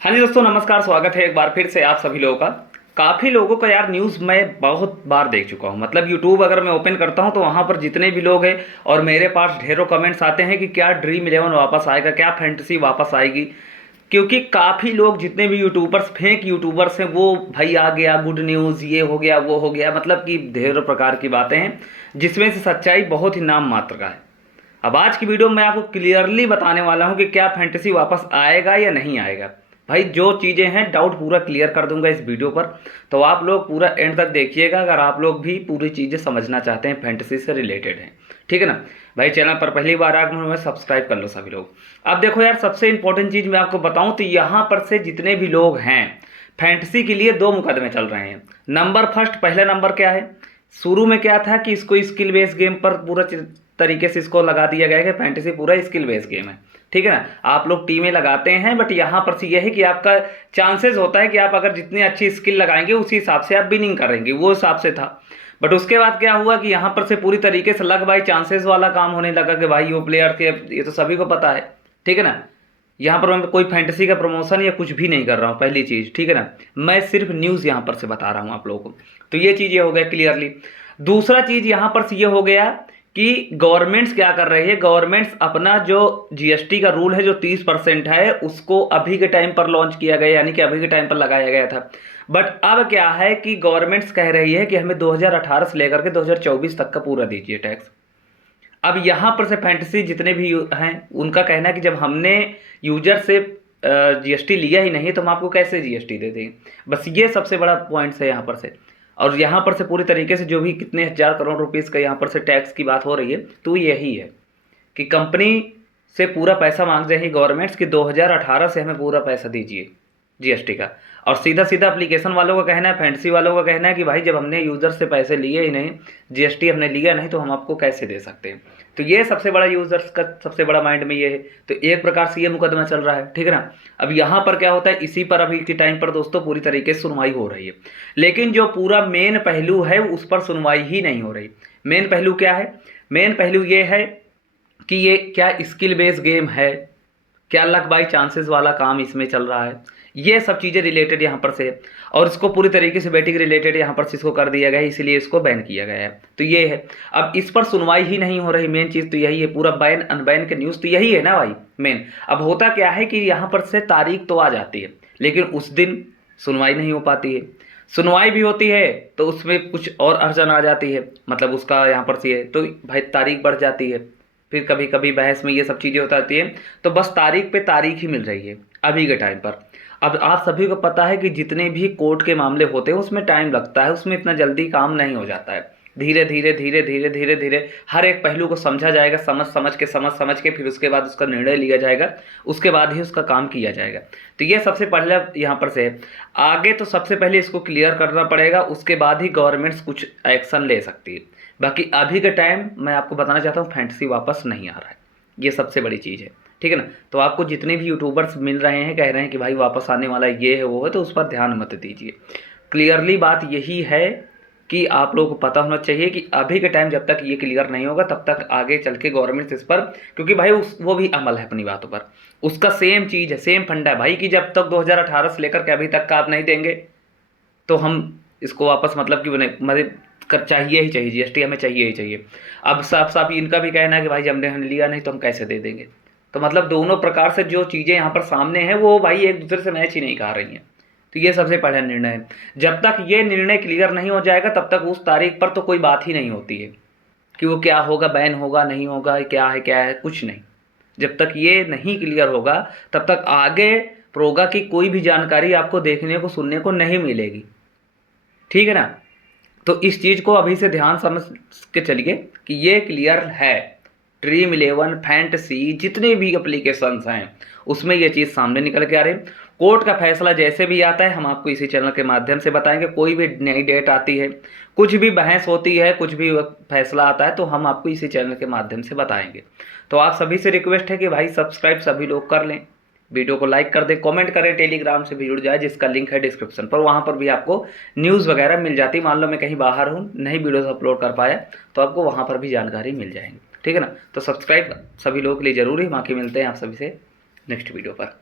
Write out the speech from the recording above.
हाँ जी दोस्तों, नमस्कार। स्वागत है एक बार फिर से आप सभी लोगों का। काफ़ी लोगों का यार न्यूज़ मैं बहुत बार देख चुका हूँ। मतलब यूट्यूब अगर मैं ओपन करता हूँ तो वहाँ पर जितने भी लोग हैं और मेरे पास ढेरों कमेंट्स आते हैं कि क्या ड्रीम इलेवन वापस आएगा, क्या फैंटेसी वापस आएगी। क्योंकि काफ़ी लोग जितने भी यूट्यूबर्स फेक यूट्यूबर्स हैं वो भाई आ गया गुड न्यूज़, ये हो गया वो हो गया, मतलब कि ढेरों प्रकार की बातें हैं जिसमें से सच्चाई बहुत ही नाम मात्र का है। अब आज की वीडियो में मैं आपको क्लियरली बताने वाला हूं कि क्या फैंटेसी वापस आएगा या नहीं आएगा। भाई जो चीज़ें हैं डाउट पूरा क्लियर कर दूंगा इस वीडियो पर, तो आप लोग पूरा एंड तक देखिएगा अगर आप लोग भी पूरी चीज़ें समझना चाहते हैं, फैंटेसी से रिलेटेड हैं। ठीक है ना भाई। चैनल पर पहली बार आकर मैं सब्सक्राइब कर लो सभी लोग। अब देखो यार, सबसे इंपॉर्टेंट चीज़ मैं आपको बताऊं तो यहाँ पर से जितने भी लोग हैं फैंटेसी के लिए दो मुकदमे चल रहे हैं। नंबर फर्स्ट, पहला नंबर क्या है, शुरू में क्या था कि इसको स्किल बेस्ड गेम पर पूरा तरीके से इसको लगा दिया गया है कि फैंटेसी पूरा स्किल बेस्ड गेम है। ठीक है ना, आप लोग टीमें लगाते हैं बट यहाँ पर से यह है कि आपका चांसेस होता है कि आप अगर जितनी अच्छी स्किल लगाएंगे उसी हिसाब से आप विनिंग करेंगे, वो हिसाब से था। बट उसके बाद क्या हुआ कि यहाँ पर से पूरी तरीके से लग भाई चांसेस वाला काम होने लगा कि भाई वो प्लेयर के, ये तो सभी को पता है। ठीक है ना, यहाँ पर मैं कोई फैंटेसी का प्रमोशन या कुछ भी नहीं कर रहा हूँ, पहली चीज़। ठीक है ना, मैं सिर्फ न्यूज़ यहाँ पर से बता रहा हूँ आप लोगों को। तो ये चीज़ ये हो गया क्लियरली। दूसरा चीज़ यहाँ पर से ये हो गया कि गवर्नमेंट्स क्या कर रही है, गवर्नमेंट्स अपना जो जीएसटी का रूल है जो 30% है उसको अभी के टाइम पर लॉन्च किया गया, यानी कि अभी के टाइम पर लगाया गया था। बट अब क्या है कि गवर्नमेंट्स कह रही है कि हमें 2018 से लेकर के 2024 तक का पूरा दीजिए टैक्स। अब यहाँ पर से फैंटेसी जितने भी हैं उनका कहना है कि जब हमने यूजर से जीएसटी लिया ही नहीं तो हम आपको कैसे जीएसटी दे देंगे। बस ये सबसे बड़ा पॉइंट्स है यहाँ पर से। और यहाँ पर से पूरी तरीके से जो भी कितने हजार करोड़ रुपीस का यहाँ पर से टैक्स की बात हो रही है तो यही है कि कंपनी से पूरा पैसा मांग रही है गवर्नमेंट्स कि 2018 से हमें पूरा पैसा दीजिए जीएसटी का। और सीधा सीधा एप्लीकेशन वालों का कहना है, फैंटेसी वालों का कहना है कि भाई जब हमने यूज़र से पैसे लिए ही नहीं, जीएसटी हमने लिया नहीं तो हम आपको कैसे दे सकते हैं। तो ये सबसे बड़ा यूजर्स का सबसे बड़ा माइंड में ये है। तो एक प्रकार से ये मुकदमा चल रहा है। ठीक है ना, अब यहाँ पर क्या होता है, इसी पर अभी के टाइम पर दोस्तों पूरी तरीके से सुनवाई हो रही है, लेकिन जो पूरा मेन पहलू है उस पर सुनवाई ही नहीं हो रही। मेन पहलू क्या है, मेन पहलू ये है कि ये क्या स्किल बेस्ड गेम है, क्या लक बाई चांसेस वाला काम इसमें चल रहा है, ये सब चीज़ें रिलेटेड यहाँ पर से। और इसको पूरी तरीके से बैटिंग रिलेटेड यहाँ पर से इसको कर दिया गया है, इसलिए इसको बैन किया गया है। तो ये है, अब इस पर सुनवाई ही नहीं हो रही। मेन चीज़ तो यही है, पूरा बैन अनबैन के न्यूज़ तो यही है ना भाई मेन। अब होता क्या है कि यहाँ पर से तारीख तो आ जाती है लेकिन उस दिन सुनवाई नहीं हो पाती है। सुनवाई भी होती है तो उसमें कुछ और अड़चन आ जाती है, मतलब उसका यहाँ पर से है तो भाई तारीख बढ़ जाती है। फिर कभी कभी बहस में ये सब चीज़ें होती रहती हैं। तो बस तारीख पे तारीख ही मिल रही है अभी के टाइम पर। अब आप सभी को पता है कि जितने भी कोर्ट के मामले होते हैं उसमें टाइम लगता है, उसमें इतना जल्दी काम नहीं हो जाता है। धीरे धीरे धीरे धीरे धीरे धीरे हर एक पहलू को समझा जाएगा, समझ के फिर उसके बाद उसका निर्णय लिया जाएगा, उसके बाद ही उसका काम किया जाएगा। तो ये सबसे पहले यहाँ पर से है। आगे तो सबसे पहले इसको क्लियर करना पड़ेगा, उसके बाद ही गवर्नमेंट्स कुछ एक्शन ले सकती है। बाकी अभी के टाइम मैं आपको बताना चाहता हूँ फैंटेसी वापस नहीं आ रहा है, ये सबसे बड़ी चीज़ है। ठीक है ना, तो आपको जितने भी यूट्यूबर्स मिल रहे हैं कह रहे हैं कि भाई वापस आने वाला ये है वो है, तो उस पर ध्यान मत दीजिए। क्लियरली बात यही है कि आप लोगों को पता होना चाहिए कि अभी के टाइम जब तक ये क्लियर नहीं होगा तब तक आगे चल के गवर्नमेंट इस पर, क्योंकि भाई वो भी अमल है अपनी बातों पर, उसका सेम चीज़ है, सेम फंडा है भाई कि जब तक 2018 से लेकर के अभी तक का आप नहीं देंगे तो हम इसको वापस, मतलब कि मतलब कर चाहिए ही चाहिए, जीएसटी हमें चाहिए ही चाहिए। अब साफ साफ इनका भी कहना है कि भाई जब हमने लिया नहीं तो हम कैसे दे देंगे। तो मतलब दोनों प्रकार से जो चीज़ें यहाँ पर सामने हैं वो भाई एक दूसरे से मैच ही नहीं खा रही हैं। तो ये सबसे पहला निर्णय है। जब तक ये निर्णय क्लियर नहीं हो जाएगा तब तक उस तारीख पर तो कोई बात ही नहीं होती है कि वो क्या होगा, बैन होगा नहीं होगा, क्या है कुछ नहीं। जब तक ये नहीं क्लियर होगा तब तक आगे प्रोगा की कोई भी जानकारी आपको देखने को सुनने को नहीं मिलेगी। ठीक है ना, तो इस चीज़ को अभी से ध्यान समझ के चलिए कि ये क्लियर है। ड्रीम इलेवन फैंटेसी जितने भी एप्लीकेशंस हैं उसमें ये चीज़ सामने निकल के आ रही है। कोर्ट का फैसला जैसे भी आता है हम आपको इसी चैनल के माध्यम से बताएंगे। कोई भी नई डेट आती है, कुछ भी बहस होती है, कुछ भी फैसला आता है तो हम आपको इसी चैनल के माध्यम से बताएंगे। तो आप सभी से रिक्वेस्ट है कि भाई सब्सक्राइब सभी लोग कर लें, वीडियो को लाइक कर दें, कमेंट करें, टेलीग्राम से भी जुड़ जाए जिसका लिंक है डिस्क्रिप्शन पर, वहाँ पर भी आपको न्यूज़ वगैरह मिल जाती है। मान लो मैं कहीं बाहर हूँ, नहीं वीडियोस अपलोड कर पाया तो आपको वहाँ पर भी जानकारी मिल जाएगी। ठीक है ना, तो सब्सक्राइब सभी लोगों के लिए ज़रूरी है। बाकी मिलते हैं आप सभी से नेक्स्ट वीडियो पर।